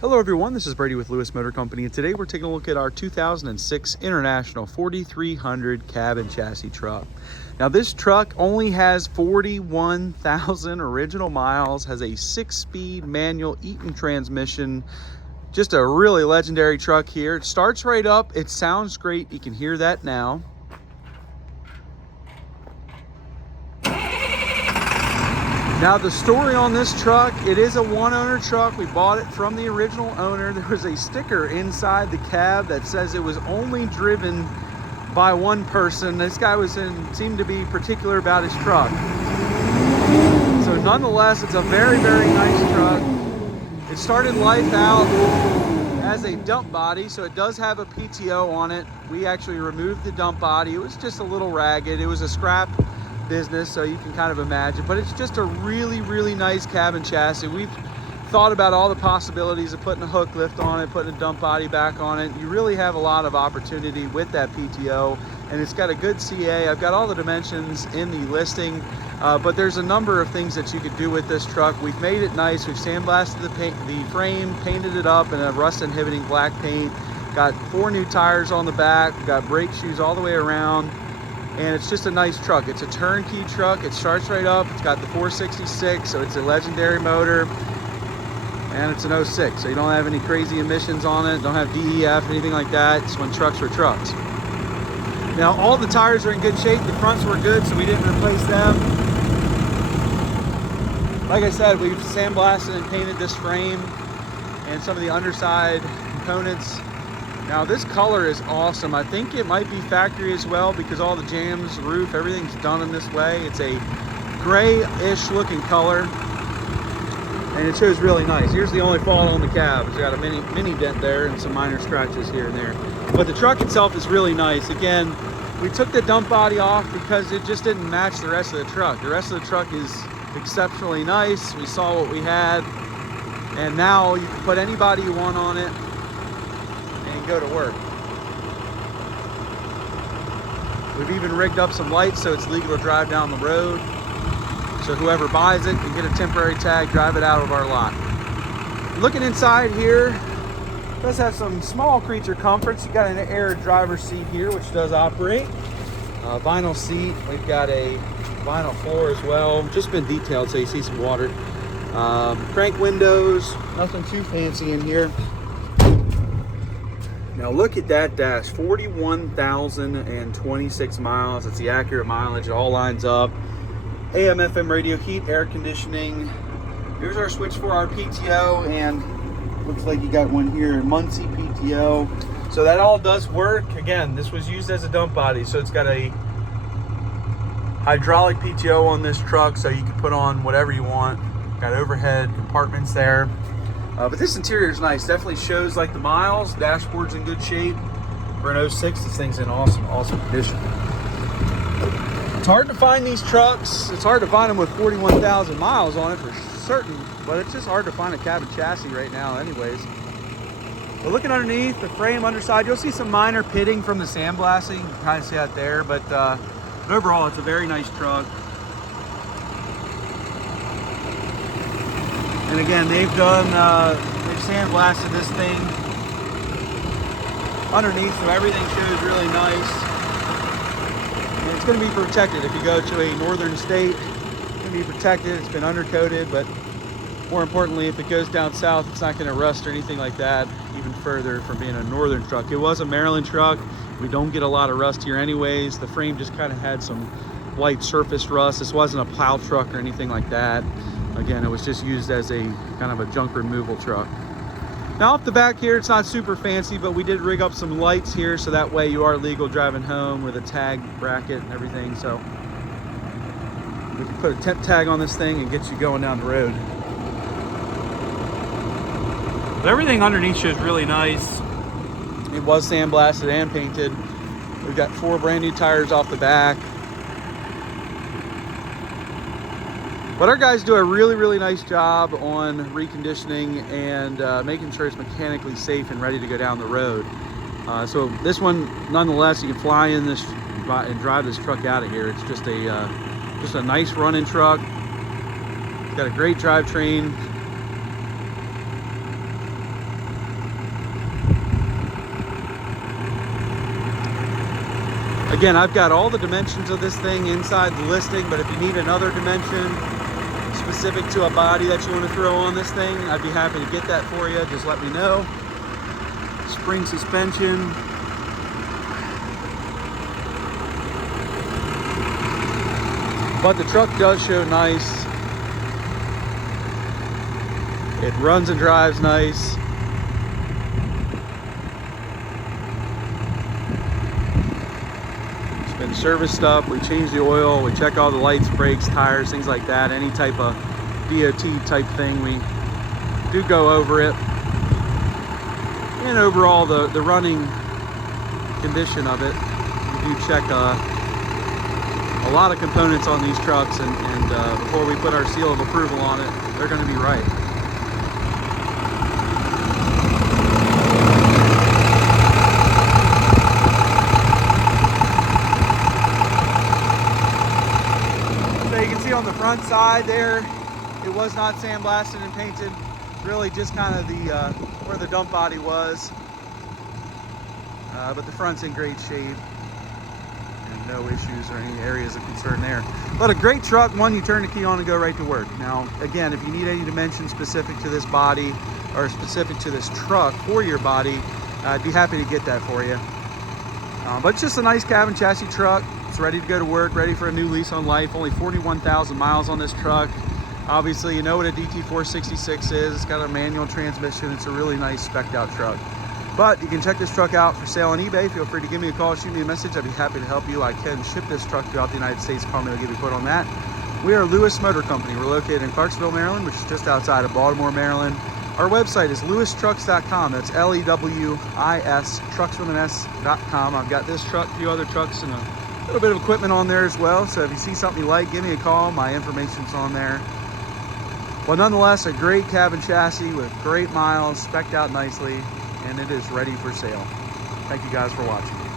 Hello everyone, this is Brady with Lewis Motor Company, and today we're taking a look at our 2006 International 4300 cab and chassis truck. Now this truck only has 41,000 original miles, has a 6-speed manual Eaton transmission. Just a really legendary truck here. It starts right up, it sounds great, you can hear that now. Now the story on this truck, it is a one-owner truck. We bought it from the original owner. There was a sticker inside the cab that says it was only driven by one person. This guy seemed to be particular about his truck. So nonetheless, it's a very, very nice truck. It started life out as a dump body, so it does have a PTO on it. We actually removed the dump body. It was just a little ragged. It was a scrap business, so you can kind of imagine, but it's just a really, really nice cab and chassis. We've thought about all the possibilities of putting a hook lift on it, putting a dump body back on it. You really have a lot of opportunity with that PTO, and it's got a good CA. I've got all the dimensions in the listing, but there's a number of things that you could do with this truck. We've made it nice. We've sandblasted the frame, painted it up in a rust inhibiting black paint, got 4 new tires on the back, got brake shoes all the way around. And it's just a nice truck. It's a turnkey truck. It starts right up. It's got the 466, so it's a legendary motor. And it's an 06, so you don't have any crazy emissions on it. Don't have DEF, anything like that. It's when trucks were trucks. Now, all the tires are in good shape. The fronts were good, so we didn't replace them. Like I said, we've sandblasted and painted this frame and some of the underside components. Now this color is awesome. I think it might be factory as well because all the jambs, roof, everything's done in this way. It's a grayish looking color and it shows really nice. Here's the only fault on the cab. It's got a mini dent there and some minor scratches here and there. But the truck itself is really nice. Again, we took the dump body off because it just didn't match the rest of the truck. The rest of the truck is exceptionally nice. We saw what we had, and now you can put any body you want on it and go to work. We've even rigged up some lights so it's legal to drive down the road. So whoever buys it can get a temporary tag, drive it out of our lot. Looking inside here, it does have some small creature comforts. You got an air driver's seat here, which does operate. Vinyl seat. We've got a vinyl floor as well. Just been detailed so you see some water. Crank windows. Nothing too fancy in here. Now look at that dash, 41,026 miles. It's the accurate mileage. It all lines up. AM, FM radio, heat, air conditioning. Here's our switch for our PTO, and looks like you got one here, Muncie PTO. So that all does work. Again, this was used as a dump body, so it's got a hydraulic PTO on this truck, so you can put on whatever you want. Got overhead compartments there. But this interior is nice. Definitely shows like the miles. Dashboard's in good shape. For an 06, this thing's in awesome condition. It's hard to find these trucks. It's hard to find them with 41,000 miles on it for certain, but it's just hard to find a cab and chassis right now anyways. But looking underneath, the frame underside, you'll see some minor pitting from the sandblasting. You can kind of see that there, but overall, it's a very nice truck. And again, they've sandblasted this thing underneath, so everything shows really nice. And it's going to be protected. If you go to a northern state, it's going to be protected. It's been undercoated, but more importantly, if it goes down south, it's not going to rust or anything like that, even further from being a northern truck. It was a Maryland truck. We don't get a lot of rust here anyways. The frame just kind of had some light surface rust. This wasn't a plow truck or anything like that. Again, it was just used as a kind of a junk removal truck. Now off the back here, it's not super fancy, but we did rig up some lights here so that way you are legal driving home with a tag bracket and everything. So we can put a temp tag on this thing and get you going down the road. But everything underneath shows really nice. It was sandblasted and painted. We've got 4 brand new tires off the back. But our guys do a really, really nice job on reconditioning and making sure it's mechanically safe and ready to go down the road. So this one, nonetheless, you can fly in this and drive this truck out of here. It's just a nice running truck. It's got a great drivetrain. Again, I've got all the dimensions of this thing inside the listing, but if you need another dimension specific to a body that you want to throw on this thing, I'd be happy to get that for you. Just let me know. Spring suspension. But the truck does show nice. It runs and drives nice. It's been serviced up. We changed the oil. We check all the lights, brakes, tires, things like that. Any type of DOT type thing, we do go over it. And overall, the running condition of it, we do check a lot of components on these trucks, and before we put our seal of approval on it, they're going to be right. So you can see on the front side there, it was not sandblasted and painted. Really just kind of the where the dump body was, but the front's in great shape. No issues or any areas of concern there. But a great truck, one you turn the key on and go right to work. Now, again, if you need any dimensions specific to this body or specific to this truck for your body, I'd be happy to get that for you. But it's just a nice cab and chassis truck. It's ready to go to work, ready for a new lease on life. Only 41,000 miles on this truck. Obviously, you know what a DT466 is. It's got a manual transmission. It's a really nice spec'd out truck. But you can check this truck out for sale on eBay. Feel free to give me a call, shoot me a message. I'd be happy to help you. I can ship this truck throughout the United States. Call me, I'll give you a quote on that. We are Lewis Motor Company. We're located in Clarksville, Maryland, which is just outside of Baltimore, Maryland. Our website is lewistrucks.com. That's L-E-W-I-S, trucks with an S.com. I've got this truck, a few other trucks, and a little bit of equipment on there as well. So if you see something you like, give me a call. My information's on there. But nonetheless, a great cab and chassis with great miles, spec'd out nicely, and it is ready for sale. Thank you guys for watching.